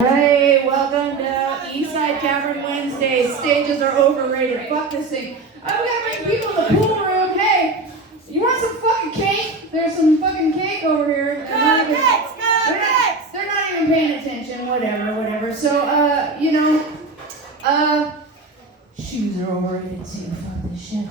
Hey, welcome to Eastside Tavern Wednesday. Stages are overrated. Fuck this thing. Oh, we got my people in the pool room. Hey, you want some fucking cake? There's some fucking cake over here. They're not even paying attention. Whatever. So, shoes are overrated too. Fuck this shit.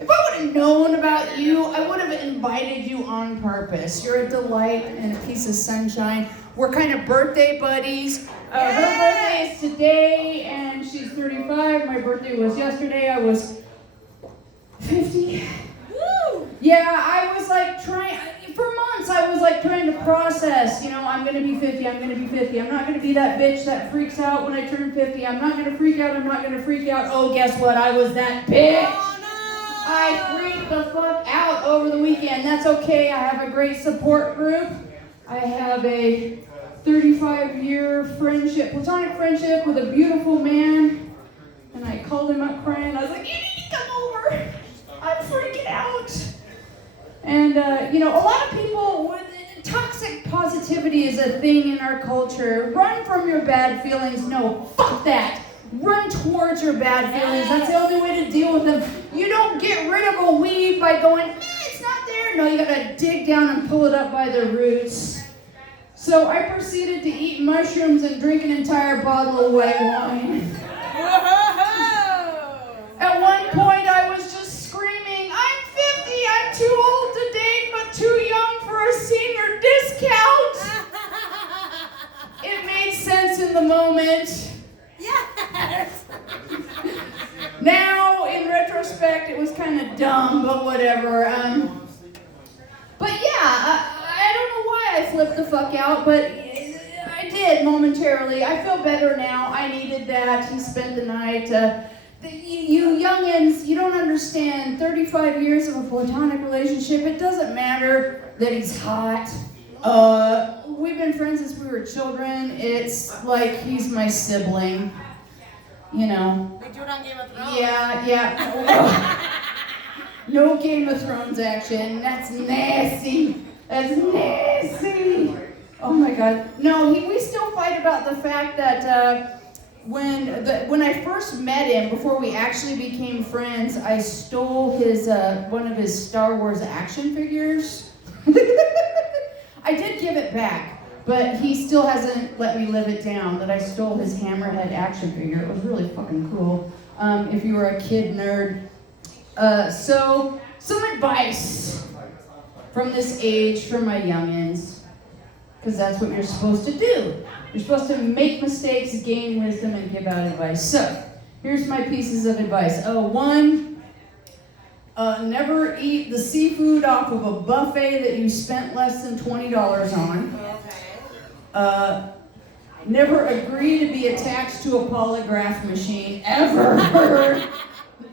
If I would have known about you, I would have invited you on purpose. You're a delight and a piece of sunshine. We're kind of birthday buddies. Her birthday is today, and she's 35. My birthday was yesterday. I was 50. Woo! Yeah, I was like for months I was like trying to process, I'm going to be 50, I'm going to be 50. I'm not going to be that bitch that freaks out when I turn 50. I'm not going to freak out. Oh, guess what? I was that bitch. Oh, no! I freaked the fuck out over the weekend. That's okay. I have a great support group. I have a 35-year platonic friendship with a beautiful man. And I called him up crying. I was like, you need to come over. I'm freaking out. And, a lot of people, toxic positivity is a thing in our culture. Run from your bad feelings. No, fuck that. Run towards your bad feelings. That's the only way to deal with them. You don't get rid of a weed by going, it's not there. No, you gotta dig down and pull it up by the roots. So I proceeded to eat mushrooms and drink an entire bottle of white wine. At one point I was just screaming, I'm 50, I'm too old to date, but too young for a senior discount. It made sense in the moment. Yes! Now, in retrospect, it was kind of dumb, but whatever. But yeah, I don't know why I flipped the fuck out, but I did momentarily. I feel better now. I needed that. He spent the night. You youngins, you don't understand. 35 years of a platonic relationship, it doesn't matter that he's hot. We've been friends since we were children. It's like he's my sibling. They do it on Game of Thrones. Yeah. No Game of Thrones action. That's nasty. Oh my God. No, we still fight about the fact that when I first met him, before we actually became friends, I stole his one of his Star Wars action figures. I did give it back, but he still hasn't let me live it down that I stole his Hammerhead action figure. It was really fucking cool. If you were a kid nerd. So some advice from this age for my youngins, because that's what you're supposed to do. You're supposed to make mistakes, gain wisdom, and give out advice. So here's my pieces of advice. One, never eat the seafood off of a buffet that you spent less than $20 on. Never agree to be attached to a polygraph machine, ever.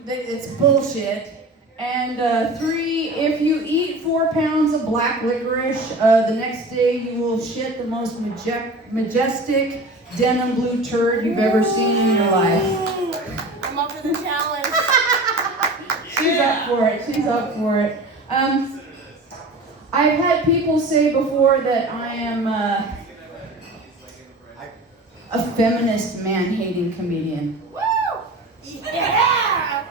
It's bullshit. And 3, if you eat 4 pounds of black licorice, the next day you will shit the most majestic denim blue turd you've ever seen in your life. I'm up for the challenge. She's up for it. I've had people say before that I am a feminist man-hating comedian. Woo! Yeah!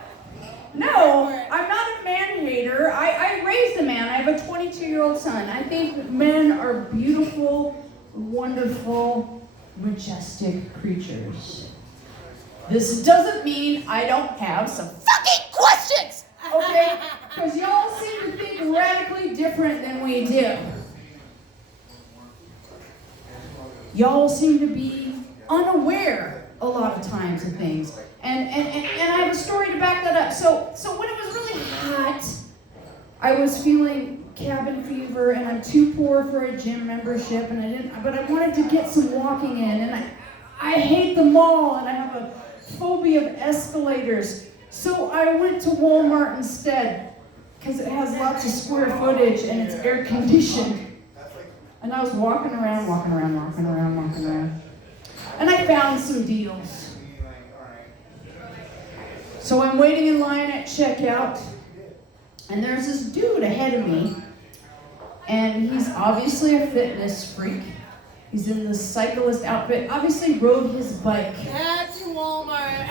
No, I'm not a man-hater. I raised a man. I have a 22-year-old son. I think men are beautiful, wonderful, majestic creatures. This doesn't mean I don't have some fucking questions, okay? Because y'all seem to think radically different than we do. Y'all seem to be unaware a lot of times of things. And I have a story to back that up. So when it was really hot, I was feeling cabin fever, and I'm too poor for a gym membership, but I wanted to get some walking in, and I hate the mall, and I have a phobia of escalators. So I went to Walmart instead, because it has lots of square footage and it's air conditioned. And I was walking around. And I found some deals. So I'm waiting in line at checkout, and there's this dude ahead of me, and he's obviously a fitness freak. He's in the cyclist outfit. Obviously rode his bike. Head to Walmart.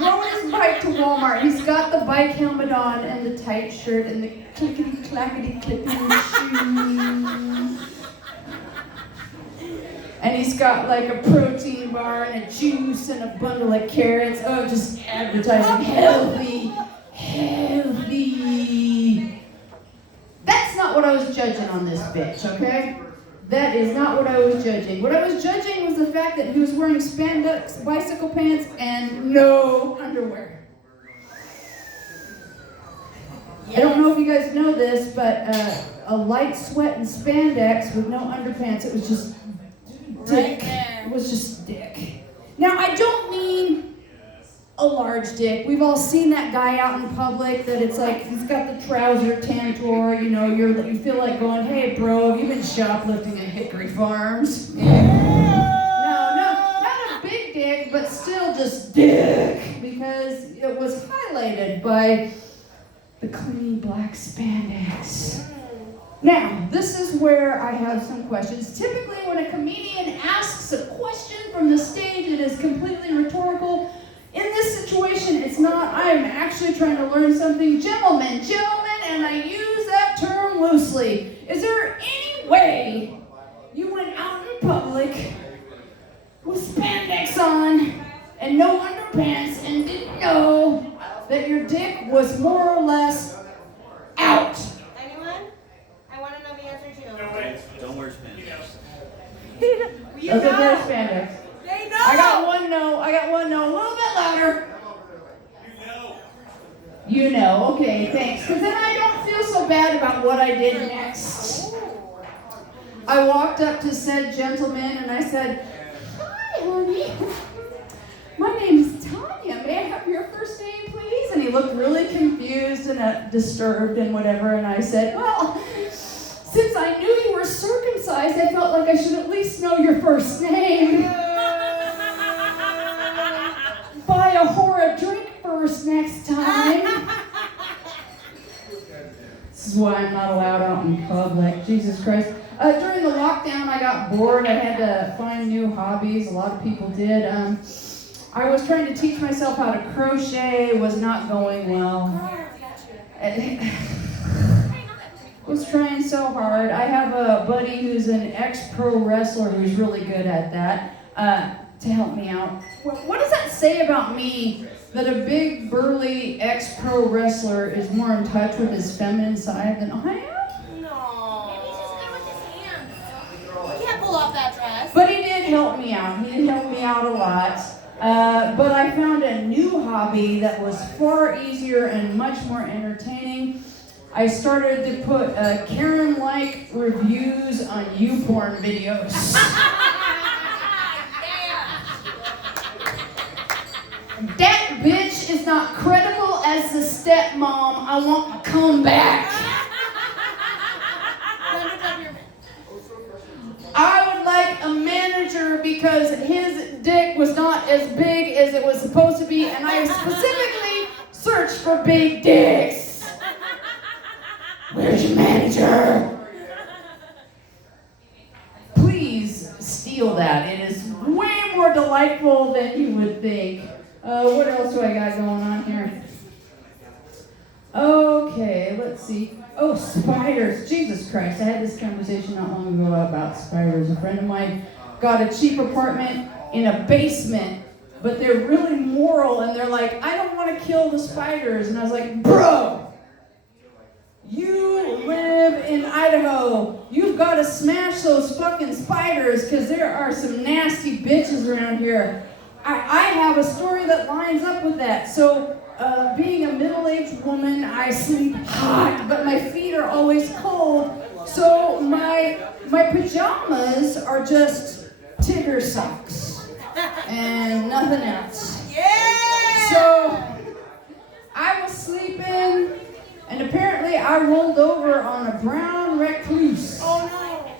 Rode his bike to Walmart. He's got the bike helmet on and the tight shirt and the clickety-clackety-clipping shoes. And he's got like a protein bar and a juice and a bundle of carrots. Oh, just advertising healthy. That's not what I was judging on this bitch, okay? That is not what I was judging. What I was judging was the fact that he was wearing spandex bicycle pants and no underwear. Yes. I don't know if you guys know this, but a light sweat and spandex with no underpants, it was just dick. Right, it was just dick. Now, I don't mean a large dick. We've all seen that guy out in public that it's like he's got the trouser tantor, you know, you feel like going, hey bro, have you been shoplifting at Hickory Farms? Yeah. No, not a big dick, but still just dick, because it was highlighted by the clean black spandex. Now, this is where I have some questions. Typically, when a comedian asks a question from the stage, it is completely rhetorical. In this situation, it's not. I am actually trying to learn something. Gentlemen, and I use that term loosely. Is there any way you went out in public with spandex on and no underpants and didn't know that your dick was more or less out? Anyone? I want to know the answer too. Don't wear spandex. Doesn't wear spandex. They know. I got one no. A little bit louder. You know. Okay, thanks. Because then I don't feel so bad about what I did next. I walked up to said gentleman and I said, "Hi, honey. My name is Tanya. May I have your first name, please?" And he looked really confused and disturbed and whatever. And I said, "Well, since I knew you were circumcised, I felt like I should at least know your first name. Buy a whore a drink first next time." This is why I'm not allowed out in public. Jesus Christ. During the lockdown, I got bored. I had to find new hobbies. A lot of people did. I was trying to teach myself how to crochet. It was not going well. I was trying so hard. I have a buddy who's an ex-pro wrestler who's really good at that. To help me out. What does that say about me that a big, burly ex-pro wrestler is more in touch with his feminine side than I am? No. Maybe he's just good with his hands. He can't pull off that dress. But he did help me out. He did help me out a lot. But I found a new hobby that was far easier and much more entertaining. I started to put Karen-like reviews on YouPorn videos. That bitch is not credible as the stepmom. I want to come back. I would like a manager because his dick was not as big as it was supposed to be, and I specifically searched for big dicks. Where's your manager? Please steal that. It is way more delightful than you would think. What else do I got going on here? Okay, let's see. Oh, spiders. Jesus Christ. I had this conversation not long ago about spiders. A friend of mine got a cheap apartment in a basement, but they're really moral, and they're like, I don't want to kill the spiders. And I was like, bro, you live in Idaho. You've got to smash those fucking spiders because there are some nasty bitches around here. I have a story that lines up with that. So, being a middle-aged woman, I sleep hot, but my feet are always cold. So my pajamas are just Tigger socks and nothing else. Yeah! So I was sleeping, and apparently I rolled over on a brown recluse. Oh no!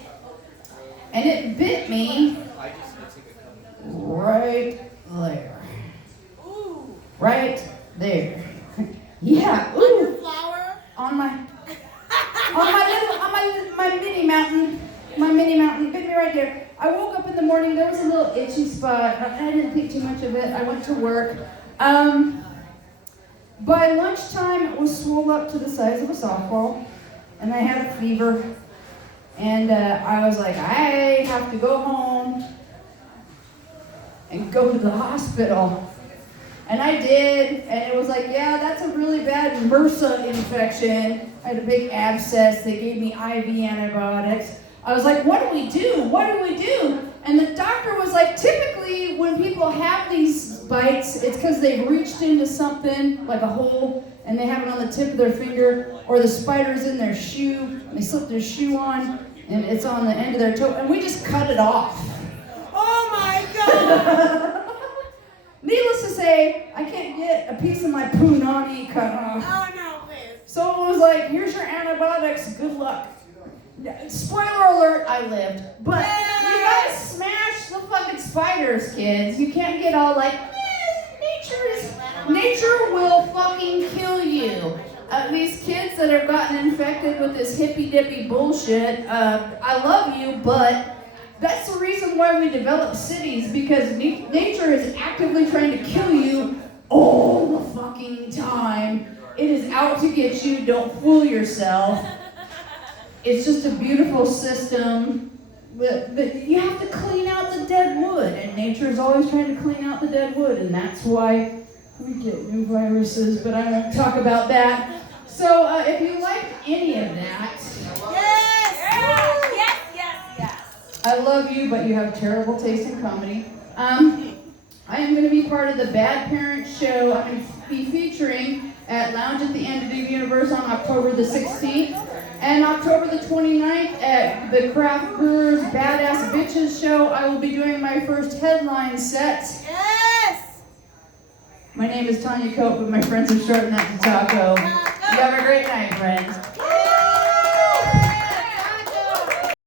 And it bit me right there. Ooh. Right there. Yeah. On your flower? On my mini mountain. My mini mountain bit me right there. I woke up in the morning, there was a little itchy spot. I didn't think too much of it. I went to work. By lunchtime, it was swollen up to the size of a softball, and I had a fever. And I was like, I have to go home and go to the hospital. And I did, and it was like, yeah, that's a really bad MRSA infection. I had a big abscess. They gave me IV antibiotics. I was like, what do we do? What do we do? And the doctor was like, typically when people have these bites, it's because they've reached into something, like a hole, and they have it on the tip of their finger, or the spider's in their shoe, and they slip their shoe on, and it's on the end of their toe, and we just cut it off. Oh my God! Needless to say, I can't get a piece of my punani cut off. Oh no, please. So it was like, here's your antibiotics, good luck. Spoiler alert, I lived. But you gotta smash the fucking spiders, kids. You can't get all like, nature will fucking kill you. These kids that have gotten infected with this hippy-dippy bullshit, I love you, but that's the reason why we develop cities, because nature is actively trying to kill you all the fucking time. It is out to get you, don't fool yourself. It's just a beautiful system, but you have to clean out the dead wood, and nature is always trying to clean out the dead wood, and that's why we get new viruses, but I won't talk about that. So if you like any of that, Yes! I love you, but you have terrible taste in comedy. I am going to be part of the Bad Parents show. I'm going to be featuring at Lounge at the End of the Universe on October the 16th. And October the 29th at the Craft Brewers Badass Bitches show, I will be doing my first headline set. Yes! My name is Tanya Cope, but my friends have shortened that to Taco. You have a great night, friends.